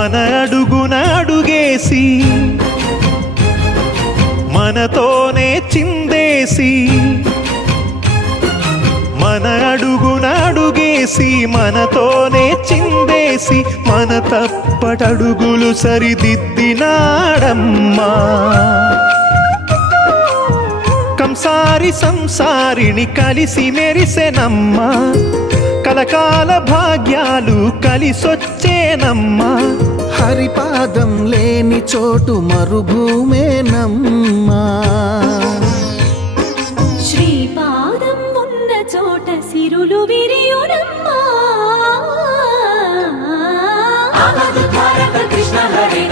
మన అడుగున అడుగేసి మనతోనే చిందేసి మన అడుగున అడుగేసి మనతోనే చిందేసి మన తప్పటడుగులు సరిదిద్దినాడమ్మా కంసారి సంసారిని కలిసి మెరిసెనమ్మా కలకాల భాగ్యాలు కలిసొచ్చేనమ్మా హరిపాదం లేని చోటు మరుభూమేనమ్మా శ్రీపాదం ఉన్న చోట సిరులు విరియునమ్మా. కృష్ణ హరి